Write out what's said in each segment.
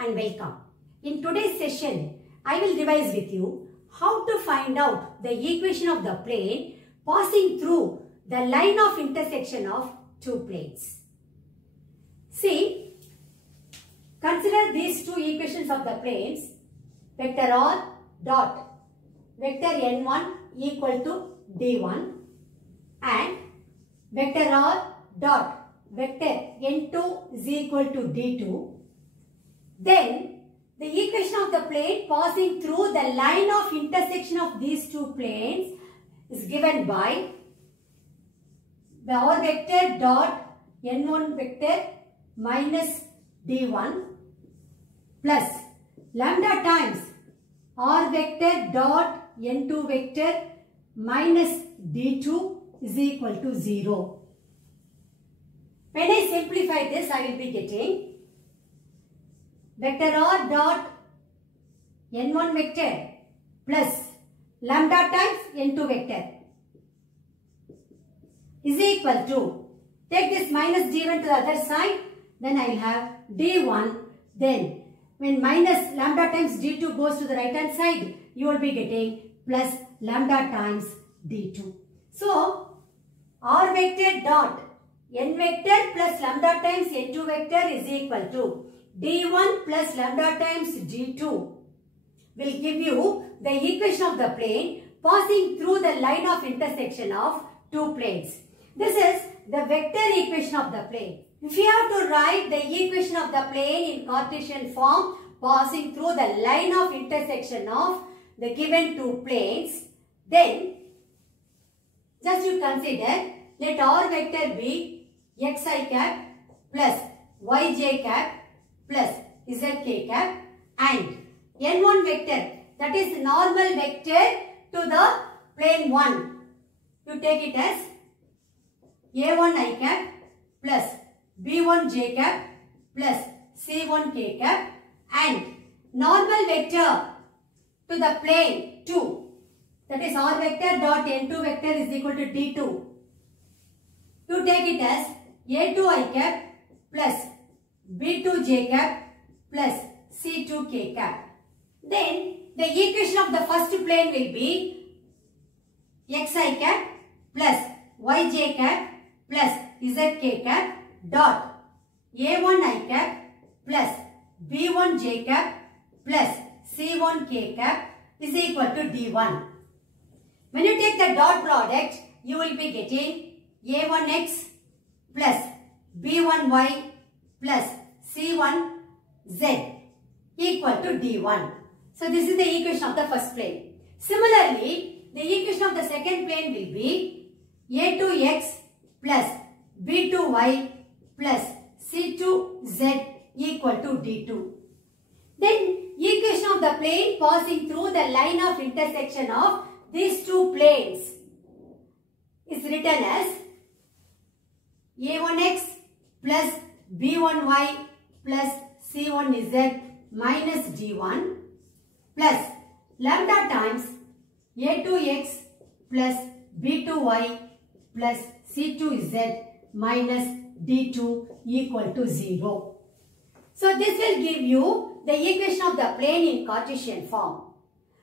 and welcome. In today's session, I will revise with you how to find out the equation of the plane passing through the line of intersection of two planes. See, consider these two equations of the planes. Vector r dot vector n1 equal to d1 and vector r dot vector n2 is equal to d2. Then the equation of the plane passing through the line of intersection of these two planes is given by the r vector dot n1 vector minus d1 plus lambda times r vector dot n2 vector minus d2 is equal to 0. When I simplify this, I will be getting vector r dot n1 vector plus lambda times n2 vector is equal to, take this minus d1 to the other side, then I will have d1. Then when minus lambda times d2 goes to the right hand side, you will be getting plus lambda times d2. So r vector dot n vector plus lambda times n2 vector is equal to d1 plus lambda times d2 will give you the equation of the plane passing through the line of intersection of two planes. This is the vector equation of the plane. If you have to write the equation of the plane in Cartesian form passing through the line of intersection of the given two planes, then just you consider, let r vector be xi cap plus yj cap plus zk cap and n1 vector, that is normal vector to the plane 1. You take it as a1 I cap plus b1 j cap plus c1 k cap and normal vector to the plane 2, that is r vector dot n2 vector is equal to d2. You take it as a2 I cap plus b2 j cap plus c2 k cap. Then the equation of the first plane will be xi cap plus yj cap plus zk cap dot a1 I cap plus b1 j cap plus c1 k cap is equal to d1. When you take the dot product, you will be getting a1x plus b1y plus c1z equal to d1. So this is the equation of the first plane. Similarly, the equation of the second plane will be a2x plus b2y plus c2z equal to d2. Then equation of the plane passing through the line of intersection of these two planes is written as a1x plus b1y plus c1z minus d1 plus lambda times a2x plus b2y plus c2z minus d2 equal to 0. So this will give you the equation of the plane in Cartesian form.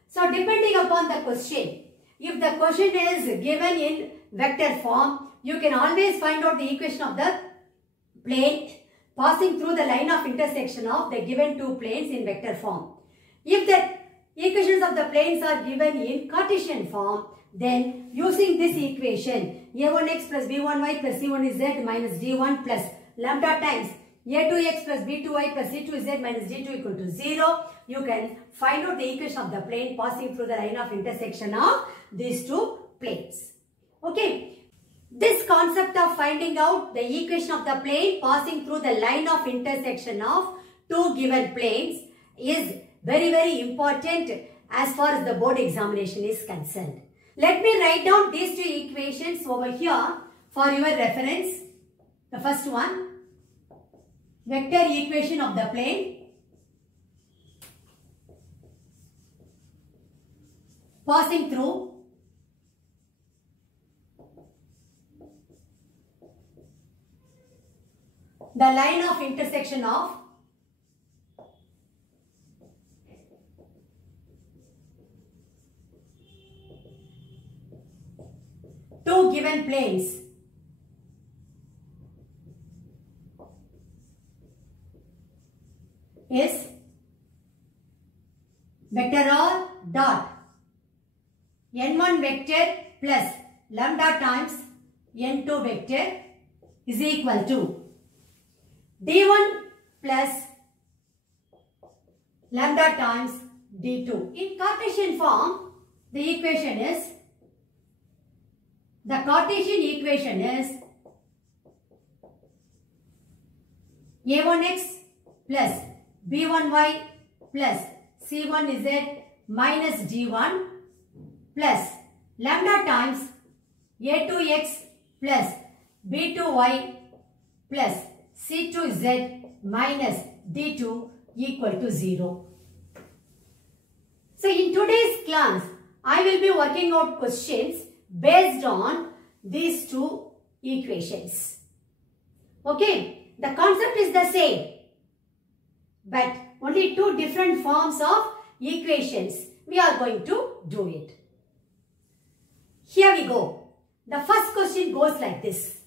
So depending upon the question, if the question is given in vector form, you can always find out the equation of the plane passing through the line of intersection of the given two planes in vector form. If the equations of the planes are given in Cartesian form, then using this equation, a1x plus b1y plus c1z minus d1 plus lambda times a2x plus b2y plus c2z minus d2 equal to 0, you can find out the equation of the plane passing through the line of intersection of these two planes. Okay. This concept of finding out the equation of the plane passing through the line of intersection of two given planes is very important as far as the board examination is concerned. Let me write down these two equations over here for your reference. The first one, vector equation of the plane passing through the line of intersection of two given planes is vector r dot n1 vector plus lambda times n2 vector is equal to d1 plus lambda times d2. In Cartesian form, the equation is, the Cartesian equation is a1x plus b1y plus c1z minus d1 plus lambda times a2x plus b2y plus c2z minus d2 equal to 0. So in today's class, I will be working out questions based on these two equations. Okay, the concept is the same, but only two different forms of equations. We are going to do it. Here we go. The first question goes like this.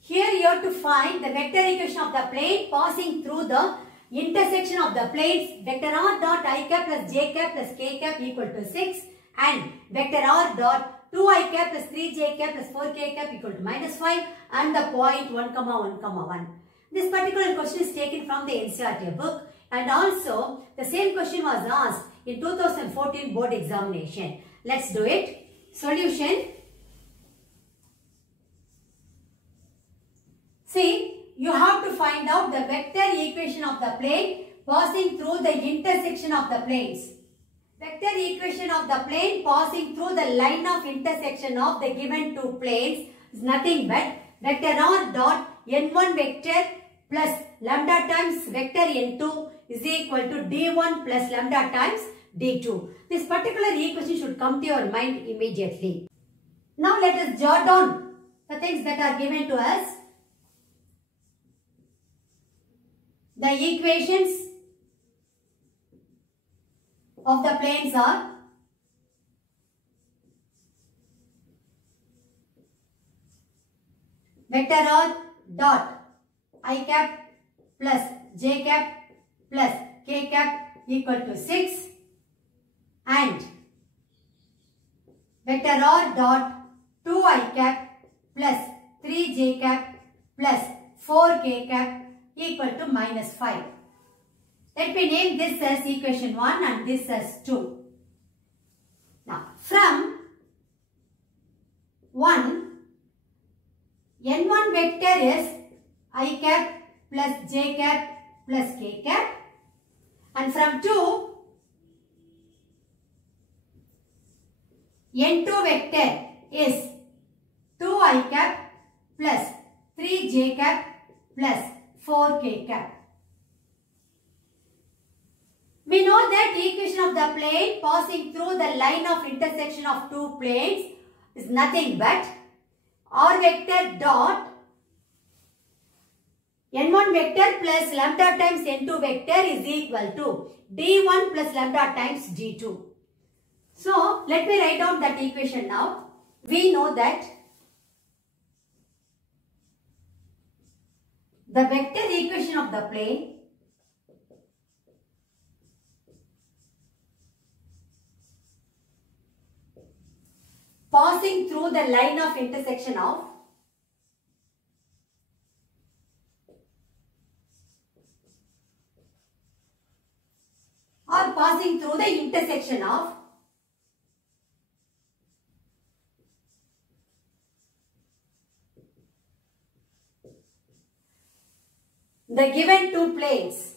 Here you have to find the vector equation of the plane passing through the intersection of the planes vector r dot I cap plus j cap plus k cap equal to 6 and vector r dot 2I cap plus 3j cap plus 4k cap equal to minus 5 and the point 1, 1, 1. This particular question is taken from the NCERT book, and also the same question was asked in 2014 board examination. Let's do it. Solution. See, you have to find out the vector equation of the plane passing through the intersection of the planes. Vector equation of the plane passing through the line of intersection of the given two planes is nothing but vector r dot n1 vector plus lambda times vector n2 is equal to d1 plus lambda times d2. This particular equation should come to your mind immediately. Now let us jot down the things that are given to us. The equations of the planes are vector r dot I cap plus j cap plus k cap equal to 6 and vector r dot 2I cap plus 3j cap plus 4k cap equal to minus 5. Let me name this as equation 1 and this as 2. Now, from 1, n1 vector is I cap plus j cap plus k cap, and from 2, n2 vector is 2I cap plus 3j cap plus 4k cap. We know that the equation of the plane passing through the line of intersection of two planes is nothing but r vector dot n1 vector plus lambda times n2 vector is equal to d1 plus lambda times d2. So, let me write down that equation now. We know that the vector equation of the plane passing through the line of intersection of or passing through the intersection of the given two planes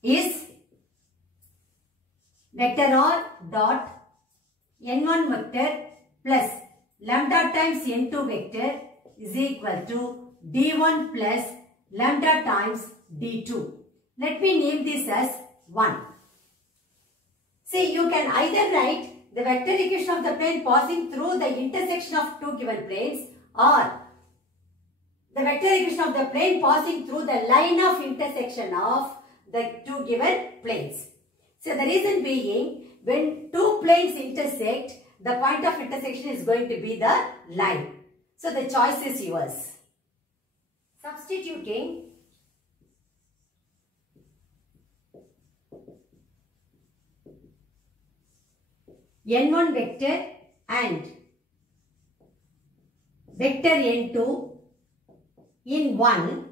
is vector r dot n1 vector plus lambda times n2 vector is equal to d1 plus lambda times d2. Let me name this as 1. See, you can either write the vector equation of the plane passing through the intersection of two given planes, or the vector equation of the plane passing through the line of intersection of the two given planes. So the reason being, when two planes intersect, the point of intersection is going to be the line. So the choice is yours. Substituting n1 vector and vector n2 in 1,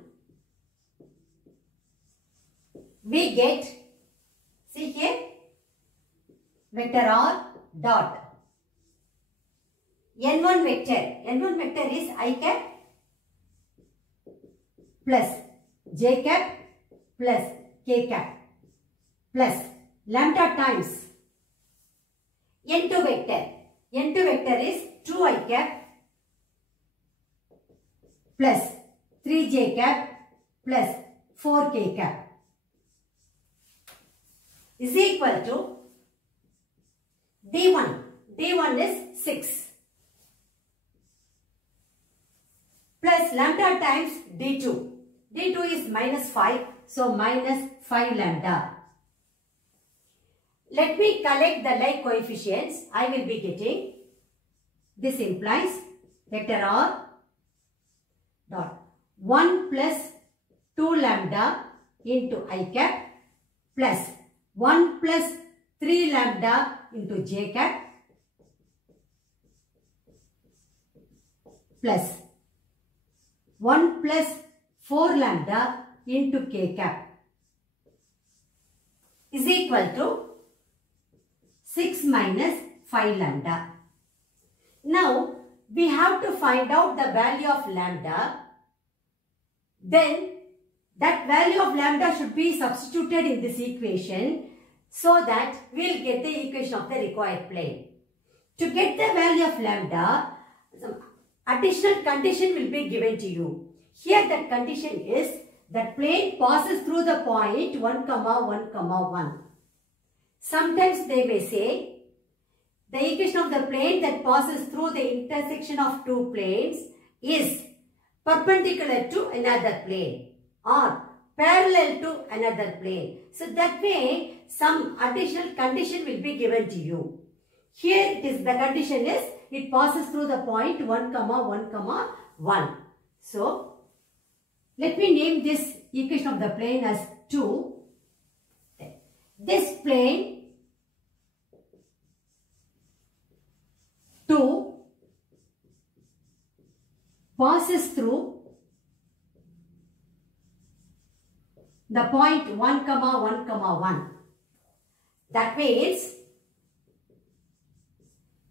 we get, see here, vector r dot n1 vector is I cap plus j cap plus k cap plus lambda times n2 vector is 2i cap plus 3j cap plus 4k cap is equal to d1. d1 is 6 plus lambda times d2. d2 is minus 5, so minus 5 lambda. Let me collect the like coefficients. I will be getting, this implies vector r dot 1 plus 2 lambda into I cap plus 1 plus 3 lambda into j cap plus 1 plus 4 lambda into k cap is equal to 6 minus 5 lambda. Now, we have to find out the value of lambda. Then, that value of lambda should be substituted in this equation so that we will get the equation of the required plane. To get the value of lambda, some additional condition will be given to you. Here, that condition is that plane passes through the point 1, 1, 1. Sometimes they may say the equation of the plane that passes through the intersection of two planes is perpendicular to another plane or parallel to another plane. So that way some additional condition will be given to you. Here it is, the condition is it passes through the point 1, 1, 1. So let me name this equation of the plane as 2. This plane 2 passes through the point 1, 1, 1. That means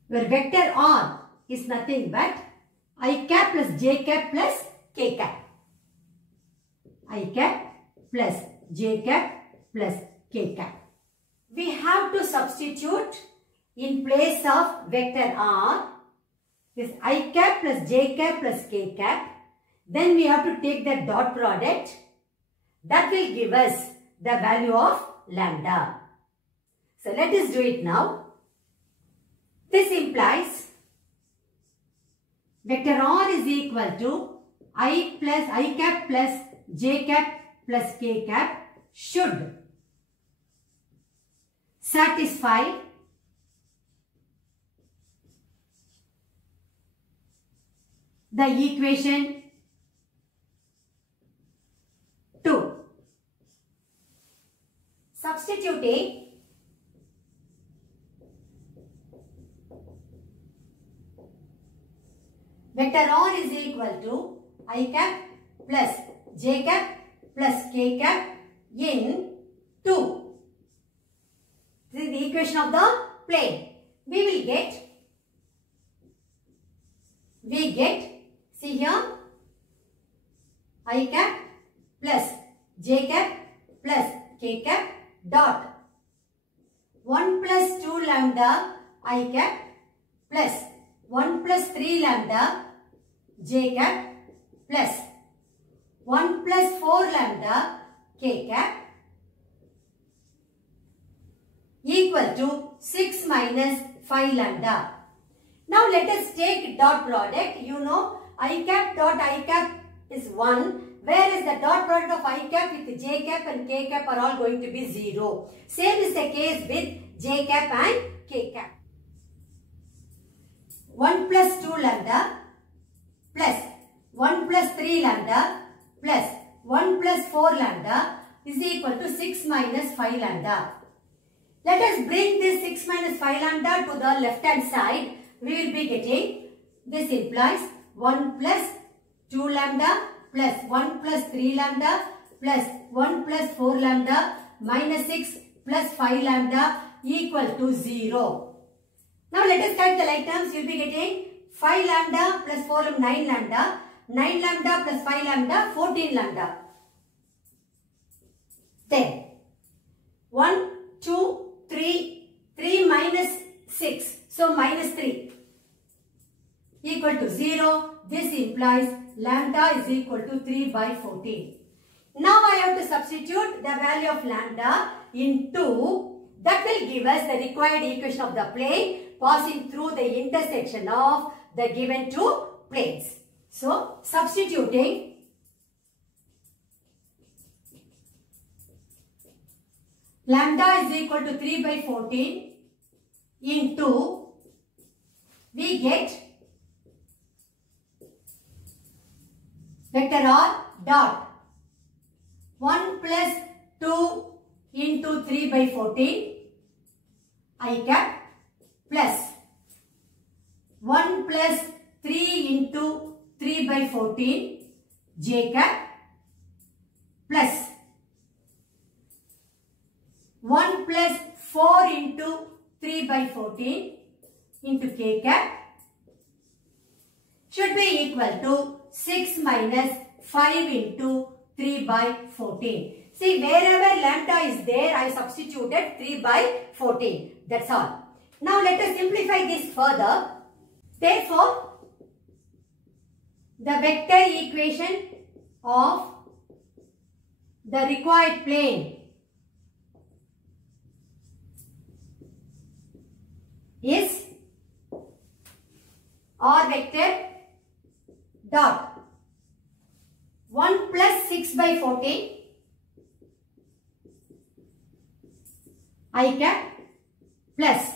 your vector r is nothing but I cap plus j cap plus k cap. I cap plus j cap plus k cap. We have to substitute in place of vector r this I cap plus j cap plus k cap. Then we have to take the dot product. That will give us the value of lambda. So let us do it now. This implies vector r is equal to I cap plus j cap plus k cap should satisfy the equation 2. Substituting vector r is equal to I cap plus j cap plus k cap in 2. This is the equation of the plane. We get, see here, I cap plus j cap plus k cap dot 1 plus 2 lambda I cap plus 1 plus 3 lambda j cap plus 1 plus 4 lambda k cap equal to 6 minus 5 lambda. Now let us take dot product. You know I cap dot I cap is 1, whereas the dot product of I I cap with j cap and k cap are all going to be 0. Same is the case with j cap and k cap. 1 plus 2 lambda plus 1 plus 3 lambda plus 1 plus 4 lambda is equal to 6 minus 5 lambda. Let us bring this 6 minus 5 lambda to the left hand side. We will be getting, this implies 1 plus 2 lambda plus 1 plus 3 lambda plus 1 plus 4 lambda minus 6 plus 5 lambda equal to 0. Now let us calculate the like terms. You will be getting 5 lambda plus 4 lambda, 9 lambda. 9 lambda plus 5 lambda, 14 lambda. Then 1, 2, 3, 3 minus 6. So minus 3 equal to 0. This implies lambda is equal to 3 by 14. Now I have to substitute the value of lambda into, that will give us the required equation of the plane passing through the intersection of the given two planes. So substituting lambda is equal to 3 by 14 into, we get vector r dot 1 plus 2 into 3 by 14 I cap plus 1 plus 3 into 3 by 14 j cap plus 1 plus 4 into 3 by 14 into k cap should be equal to 6 minus 5 into 3 by 14. See, wherever lambda is there, I substituted 3 by 14. That's all. Now let us simplify this further. Therefore, the vector equation of the required plane is r vector dot 1 plus 6 by 14 I cap plus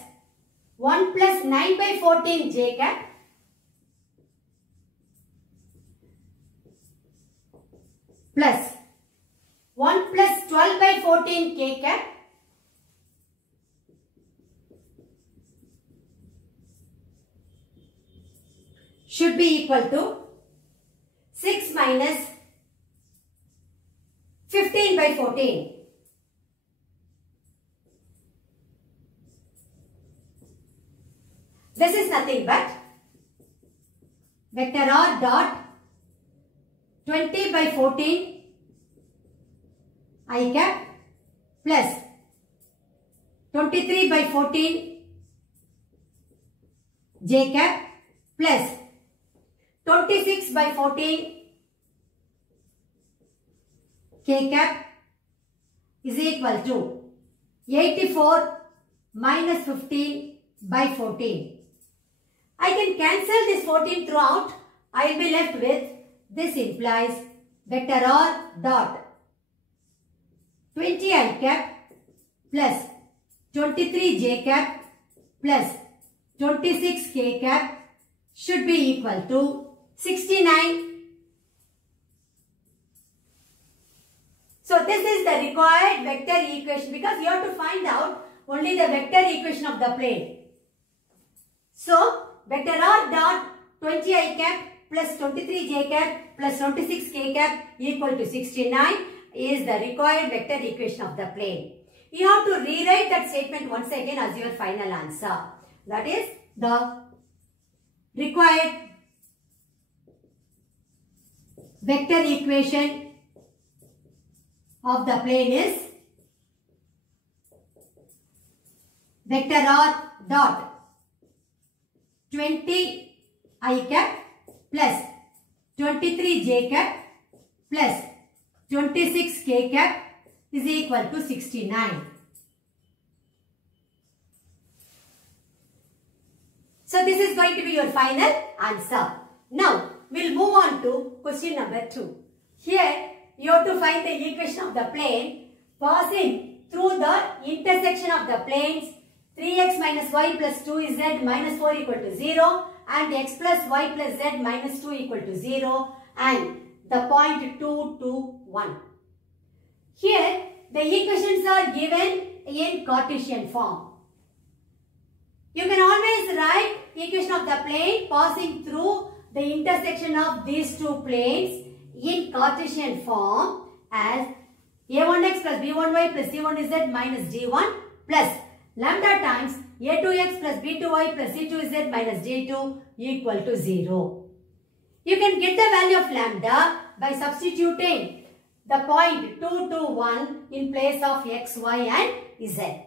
1 plus 9 by 14 j cap plus 1 plus 12 by 14 k cap should be equal to 6 minus 15 by 14. This is nothing but vector r dot 20 by 14 I cap plus 23 by 14 j cap plus 26 by 14 k cap is equal to 84 minus 15 by 14. I can cancel this 14 throughout. I will be left with, this implies vector r dot 20 I cap plus 23 j cap plus 26 k cap should be equal to 69. So this is the required vector equation, because you have to find out only the vector equation of the plane. So vector r dot 20 I cap plus 23 j cap plus 26 k cap equal to 69 is the required vector equation of the plane. You have to rewrite that statement once again as your final answer. That is, the required vector equation of the plane is vector r dot 20 I cap plus 23 j cap plus 26 k cap is equal to 69. So this is going to be your final answer. Now we'll move on to question number 2. Here you have to find the equation of the plane passing through the intersection of the planes 3x minus y plus 2z minus 4 equal to 0 and x plus y plus z minus 2 equal to 0 and the point 2, 2, 1. Here, the equations are given in Cartesian form. You can always write equation of the plane passing through the intersection of these two planes in Cartesian form as a1x plus b1y plus c1z minus d1 plus lambda times a2x plus b2y plus c2z minus d2 equal to 0. You can get the value of lambda by substituting the point 2, 2, 1 in place of x, y and z.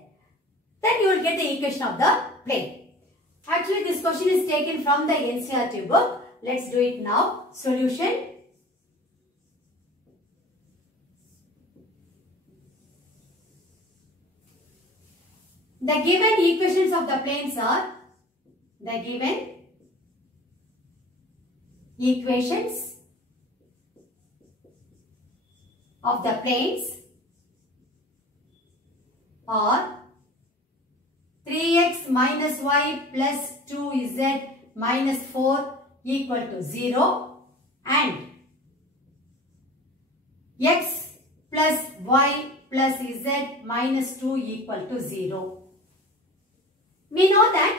Then you will get the equation of the plane. Actually, this question is taken from the NCERT book. Let's do it now. Solution. The given equations of the planes are the given equations of the planes are 3x minus y plus 2z minus 4 equal to 0 and x plus y plus z minus 2 equal to 0. We know that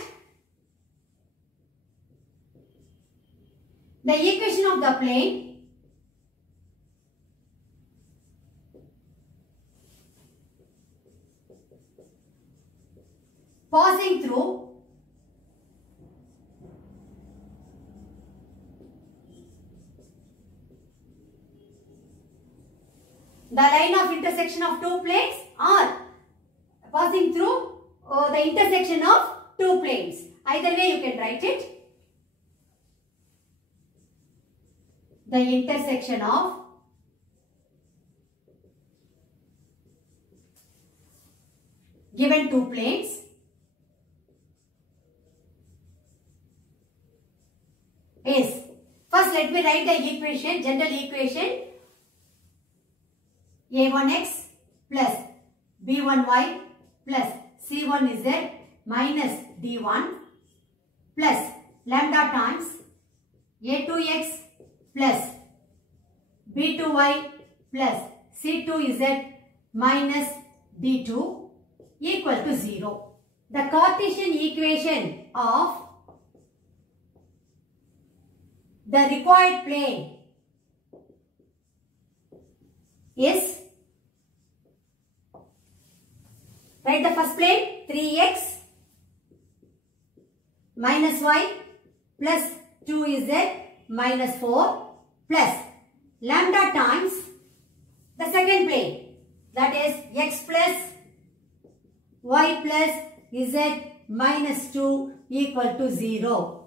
the equation of the plane passing through the line of intersection of two planes or passing through the intersection of two planes. Either way you can write it. The intersection of given two planes is, first let me write the equation, general equation a1x plus b1y plus c1z minus d1 plus lambda times a2x plus b2y plus c2z minus d2 equal to 0. The Cartesian equation of the required plane is, write the first plane 3x minus y plus 2z minus 4 plus lambda times the second plane, that is x plus y plus z minus 2 equal to 0.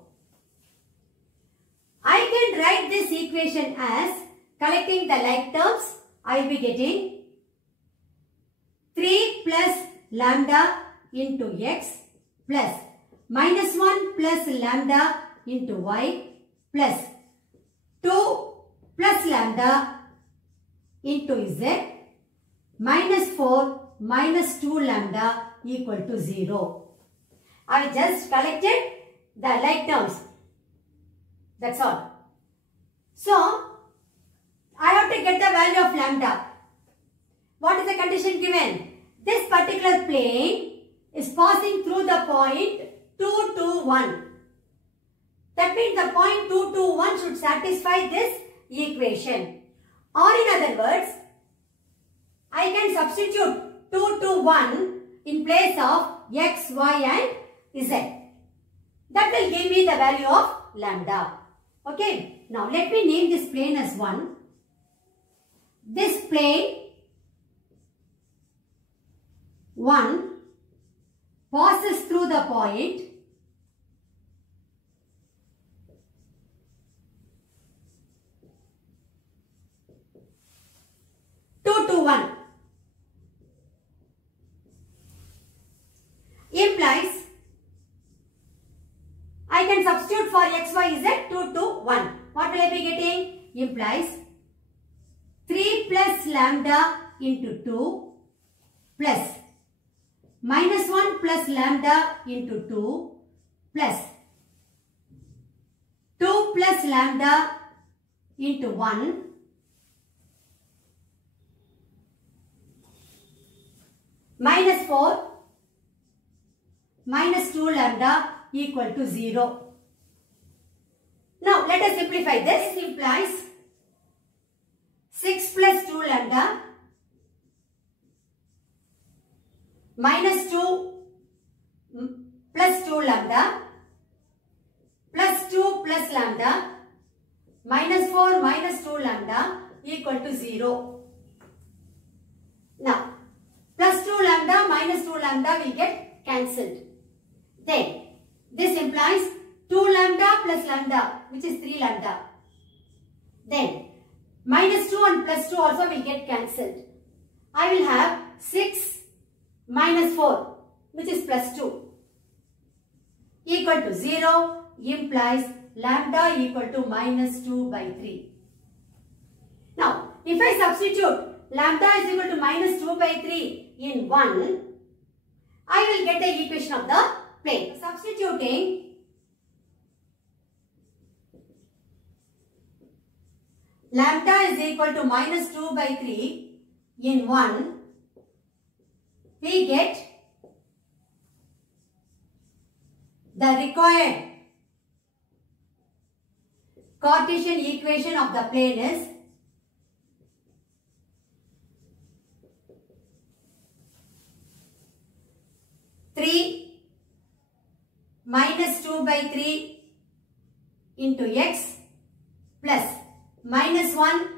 I can write this equation as, collecting the like terms, I will be getting 3 plus lambda into x plus minus 1 plus lambda into y plus 2 plus lambda into z minus 4 minus 2 lambda equal to 0. I just collected the like terms. That's all. So, I have to get the value of lambda. What is the condition given? This particular plane is passing through the point 2, 2, 1. That means the point 2, 2, 1 should satisfy this equation. Or in other words, I can substitute 2, 2, 1 in place of x, y and z. That will give me the value of lambda. Okay. Now let me name this plane as 1. This plane 1 passes through the point 2, 2, 1. Implies I can substitute for x, y, z 2, 2, 1. What will I be getting? Implies 3 plus lambda into 2 plus minus 1 plus lambda into 2 plus 2 plus lambda into 1 minus 4 minus 2 lambda equal to 0. Now let us simplify this. This implies 6 plus 2 lambda minus 2 plus 2 lambda plus 2 plus lambda minus 4 minus 2 lambda equal to 0. Now plus 2 lambda minus 2 lambda will get cancelled. Then this implies 2 lambda plus lambda, which is 3 lambda. Then minus 2 and plus 2 also will get cancelled. I will have 6 minus 4, which is plus 2, equal to 0, implies lambda equal to minus 2 by 3. Now, if I substitute lambda is equal to minus 2 by 3 in 1, I will get the equation of the plane. Substituting lambda is equal to minus 2 by 3 in 1, we get the required Cartesian equation of the plane is minus 2 by 3 into x plus minus 1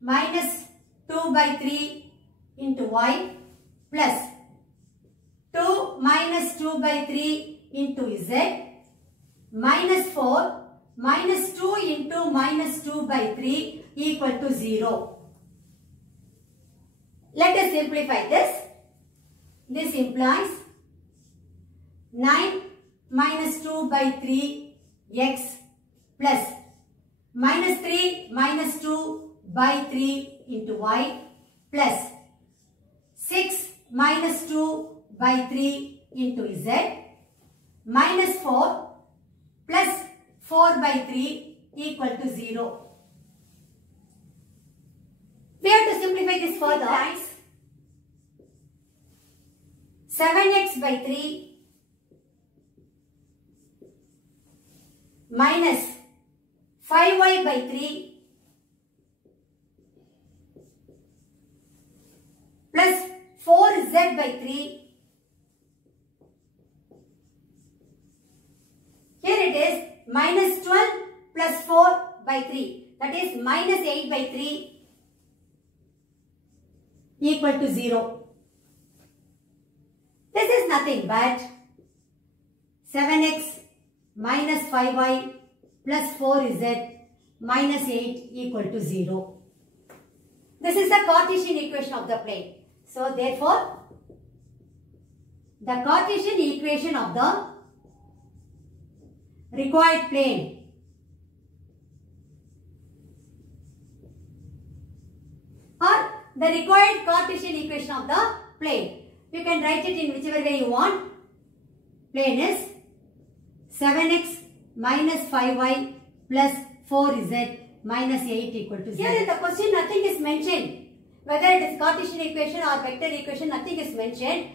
minus 2 by 3 into y plus 2 minus 2 by 3 into z minus 4 minus 2 into minus 2 by 3 equal to 0. Let us simplify this. This implies 9 minus 2 by 3 x plus minus 3 minus 2 by 3 into y plus 6 minus 2 by 3 into z minus 4 plus 4 by 3 equal to 0. We have to simplify this further. 7x by 3 minus 5y by 3 plus 4z by 3. Here it is minus 12 plus 4 by 3, that is minus 8 by 3 equal to 0. This is nothing but 7x minus 5y plus 4z minus 8 equal to 0. This is the Cartesian equation of the plane. So therefore, the Cartesian equation of the required plane or the required Cartesian equation of the plane. You can write it in whichever way you want. Plane is 7x minus 5y plus 4z minus 8 equal to 0. Here in the question nothing is mentioned. Whether it is Cartesian equation or vector equation, nothing is mentioned.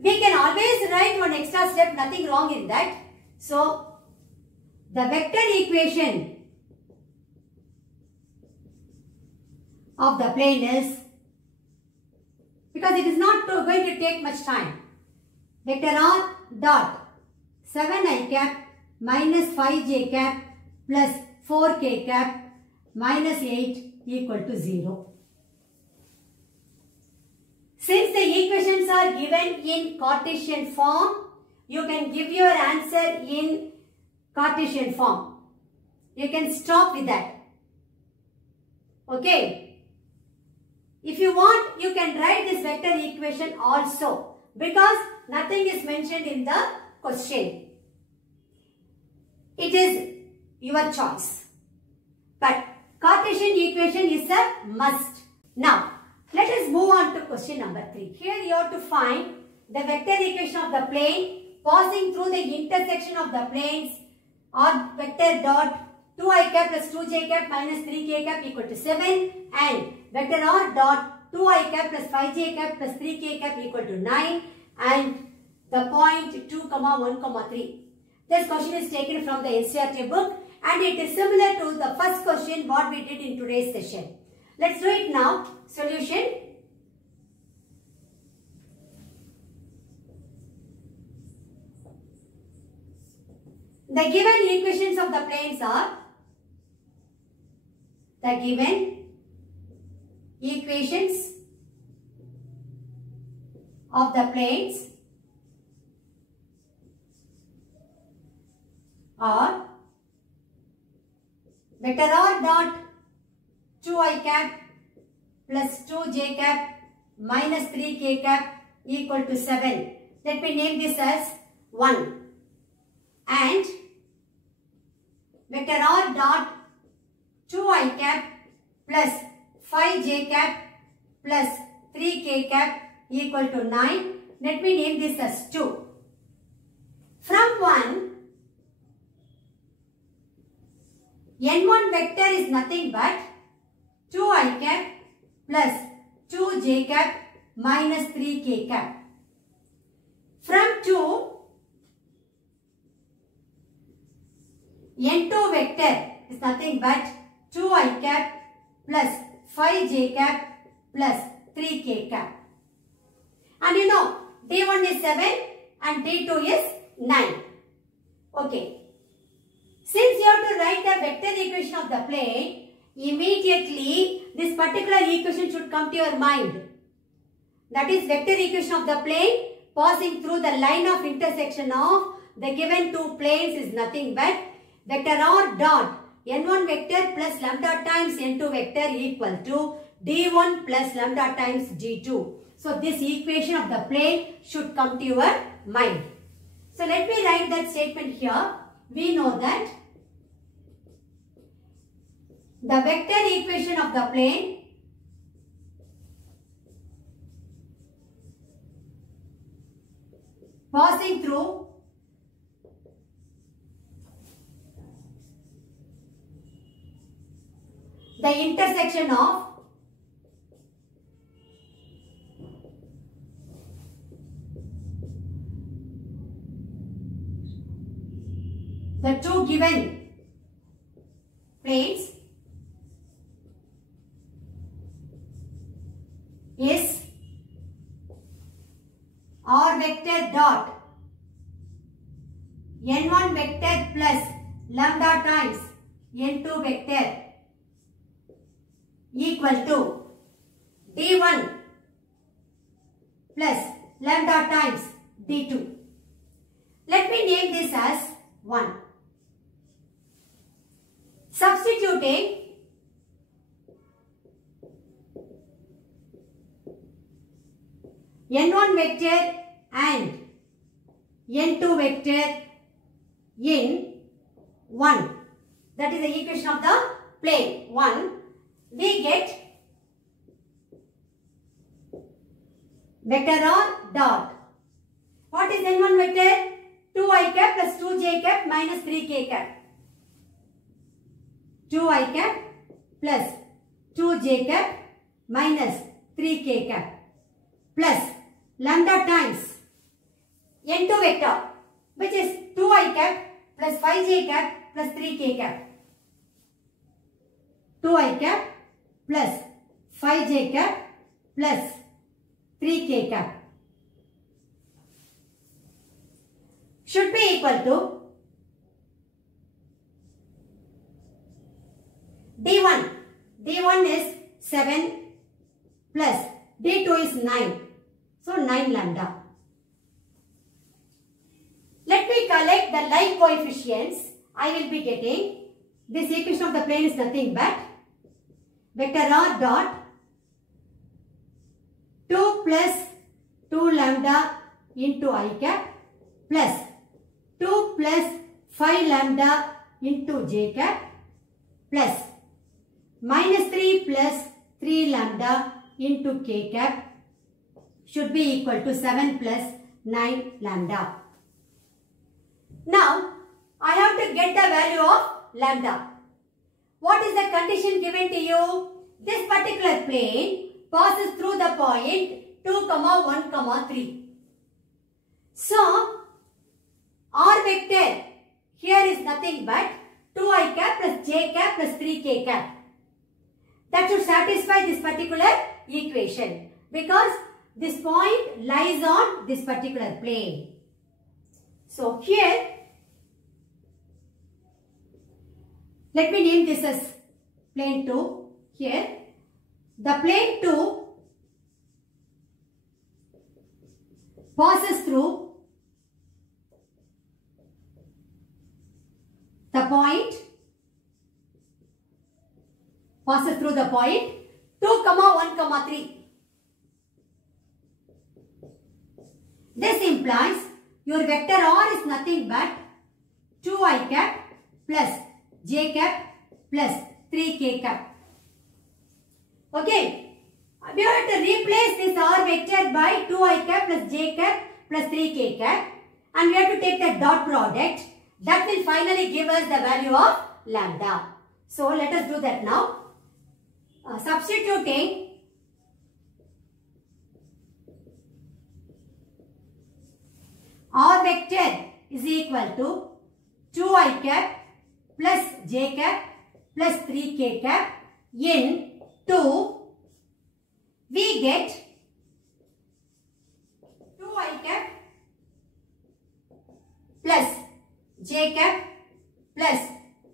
We can always write one extra step, nothing wrong in that. So, the vector equation of the plane is, because it is not going to take much time, vector r dot 7i cap minus 5j cap plus 4k cap minus 8 equal to 0. Since the equations are given in Cartesian form, you can give your answer in Cartesian form. You can stop with that. Okay. If you want, you can write this vector equation also, because nothing is mentioned in the question. It is your choice. But Cartesian equation is a must. Now, let us move on to question number 3. Here you have to find the vector equation of the plane passing through the intersection of the planes or vector dot 2i cap plus 2j cap minus 3k cap equal to 7 and vector r dot 2i cap plus 5j cap plus 3k cap equal to 9 and the point 2, 1, 3. This question is taken from the NCERT book and it is similar to the first question what we did in today's session. Let's do it now. Solution. The given equations of the planes are are vector r dot 2i cap plus 2j cap minus 3k cap equal to 7. Let me name this as 1. And vector r dot 2i cap plus 5j cap plus 3k cap equal to 9. Let me name this as 2. From 1, n1 vector is nothing but 2i cap plus 2j cap minus 3k cap. From 2, n2 vector is nothing but 2i cap plus 5j cap plus 3k cap. And you know, d1 is 7 and d2 is 9. Okay. Since you have to write the vector equation of the plane, immediately this particular equation should come to your mind. That is vector equation of the plane passing through the line of intersection of the given two planes is nothing but vector r dot n1 vector plus lambda times n2 vector equal to d1 plus lambda times d2. So this equation of the plane should come to your mind. So let me write that statement here. We know that the vector equation of the plane passing through the intersection of the two given planes is r vector dot n1 vector plus lambda times n2 vector equal to d1 plus lambda times d2. Let me name this as 1. Substituting n1 vector and n2 vector in 1. That is the equation of the plane 1. We get vector r dot. What is n1 vector? 2i cap plus 2j cap minus 3k cap. 2i cap plus 2j cap minus 3k cap plus lambda times n2 vector which is 2i cap plus 5j cap plus 3k cap. 2i cap plus 5j cap plus 3k cap should be equal to d1. d1 is 7 plus d2 is 9. So 9 lambda. Let me collect the like coefficients. I will be getting this equation of the plane is nothing but vector r dot 2 plus 2 lambda into I cap plus 2 plus 5 lambda into j cap plus minus 3 plus 3 lambda into k cap should be equal to 7 plus 9 lambda. Now, I have to get the value of lambda. What is the condition given to you? This particular plane passes through the point 2, 1, 3. So, R vector here is nothing but 2i cap plus j cap plus 3k cap. That should satisfy this particular equation because this point lies on this particular plane. So, here let me name this as plane 2. Here, the plane 2 passes through the point 2, 1, 3. This implies your vector R is nothing but 2i cap plus j cap plus 3k cap. Okay. We have to replace this R vector by 2i cap plus j cap plus 3k cap and we have to take the dot product. That will finally give us the value of lambda. So, let us do that now. Substituting R vector is equal to 2i cap plus j cap plus 3k cap in 2, we get 2i cap plus j cap plus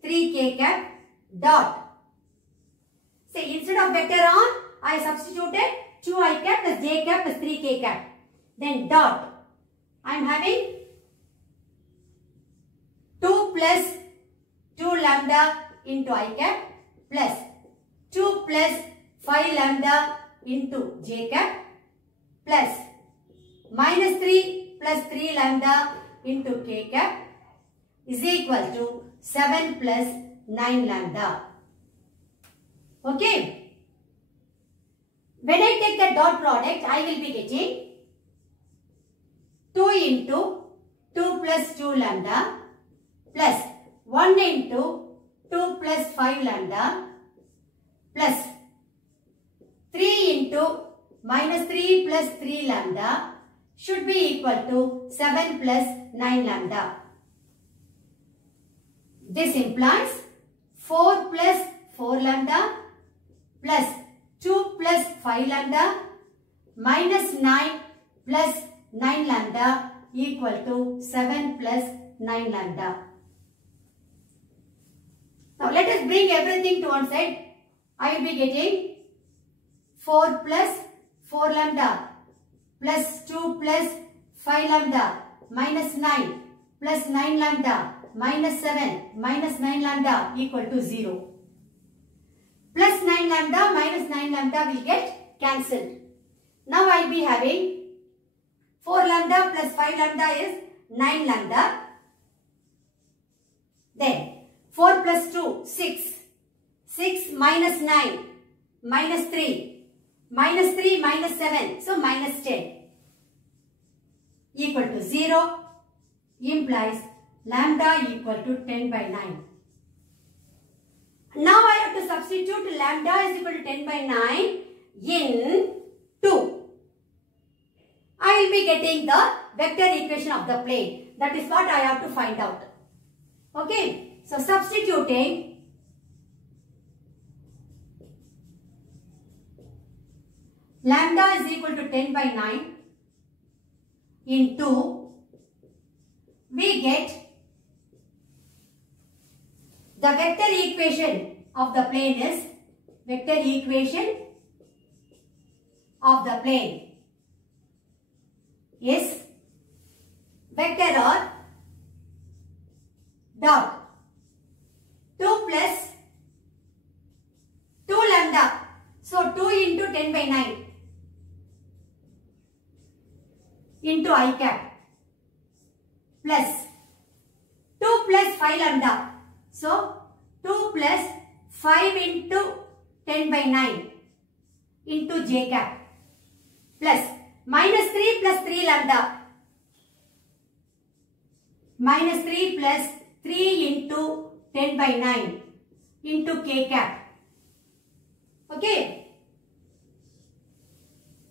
3k cap dot. Say instead of vector on, I substituted 2i cap plus j cap plus 3k cap. Then dot. I am having 2 plus 2 lambda into I cap plus 2 plus 5 lambda into j cap plus minus 3 plus 3 lambda into k cap is equal to 7 plus 9 lambda. Okay. When I take the dot product, I will be getting 2 into 2 plus 2 lambda plus 1 into 2 plus 5 lambda plus 3 into minus 3 plus 3 lambda should be equal to 7 plus 9 lambda. This implies 4 plus 4 lambda plus 2 plus 5 lambda minus 9 plus 9 lambda equal to 7 plus 9 lambda. Now let us bring everything to one side. I will be getting 4 plus 4 lambda plus 2 plus 5 lambda minus 9 plus 9 lambda minus 7 minus 9 lambda equal to 0. Plus 9 lambda minus 9 lambda will get cancelled. Now I will be having 4 lambda plus 5 lambda is 9 lambda. Then 4 plus 2, 6. 6 minus 9, minus 3. Minus 3 minus 7, so minus 10. Equal to 0 implies lambda equal to 10 by 9. Now I have to substitute lambda is equal to 10 by 9 in 2. I will be getting the vector equation of the plane. That is what I have to find out. Okay. So, substituting lambda is equal to 10 by 9 in 2, we get the vector equation of the plane is vector equation of the plane is vector or dot 2 plus 2 lambda. So 2 into 10 by 9 into I cap plus 2 plus 5 lambda. So 2 plus 5 into 10 by 9 into j cap plus minus 3 plus 3 lambda minus 3 plus 3 into 10 by 9 into k cap. Okay.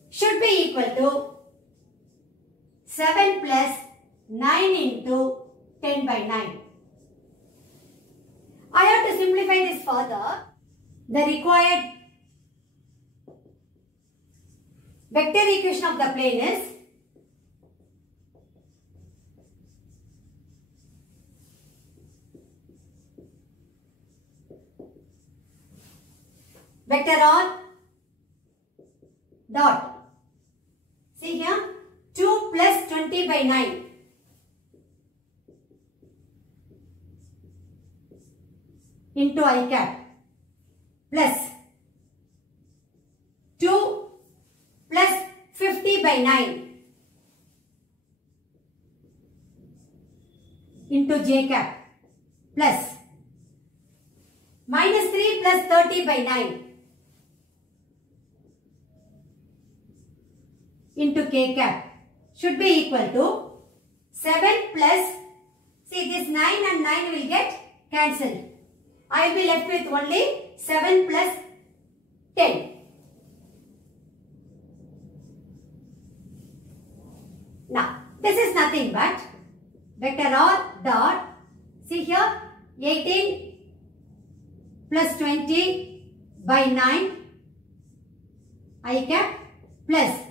Should be equal to 7 plus 9 into 10 by 9. I have to simplify this further. The required vector equation of the plane is vector R dot. See here, 2 plus 20 by 9 into I cap plus 2 plus 50 by 9 into j cap plus minus 3 plus 30 by 9 into k cap should be equal to 7 plus, see this 9 and 9 will get cancelled. I will be left with only 7 plus 10. Now, this is nothing but vector R dot, see here, 18 plus 20 by 9 I cap plus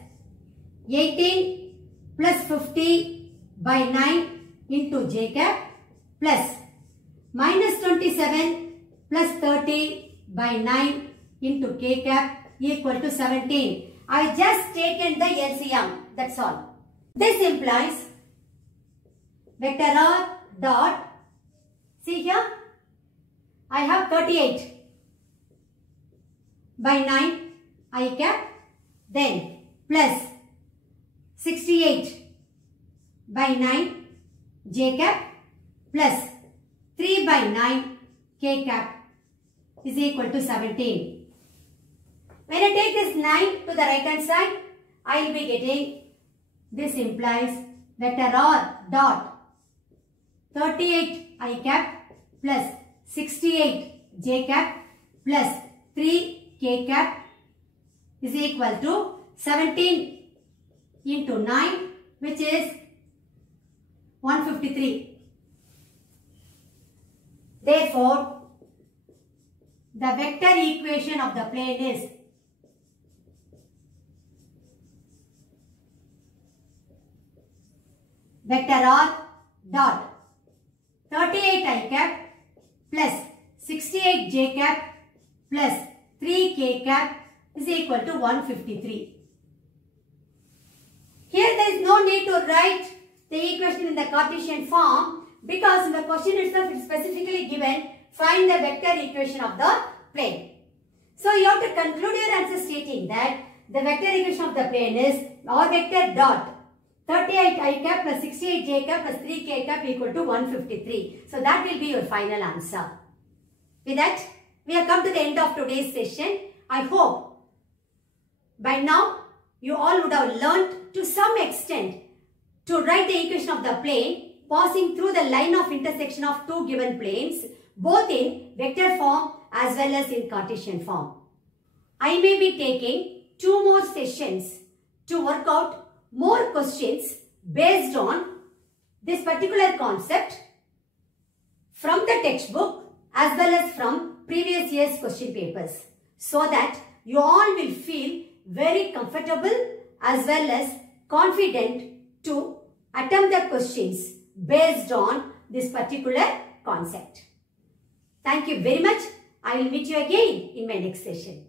18 plus 50 by 9 into j cap plus minus 27 plus 30 by 9 into k cap equal to 17. I just taken the LCM, that's all. This implies vector R dot, see here, I have 38 by 9 I cap, then plus 68 by 9 j cap plus 3 by 9 k cap is equal to 17. When I take this 9 to the right hand side, I will be getting, this implies vector R dot 38 I cap plus 68 j cap plus 3 k cap is equal to 17 into 9, which is 153. Therefore, the vector equation of the plane is vector R dot 38 I cap plus 68 j cap plus 3 k cap is equal to 153. Here there is no need to write the equation in the Cartesian form because in the question itself it is specifically given, find the vector equation of the plane. So you have to conclude your answer stating that the vector equation of the plane is R vector dot 38 I cap plus 68 j cap plus 3 k cap equal to 153. So that will be your final answer. With that, we have come to the end of today's session. I hope by now you all would have learnt to some extent to write the equation of the plane passing through the line of intersection of two given planes, both in vector form as well as in Cartesian form. I may be taking 2 more sessions to work out more questions based on this particular concept from the textbook as well as from previous year's question papers, so that you all will feel very comfortable as well as confident to attempt the questions based on this particular concept. Thank you very much. I will meet you again in my next session.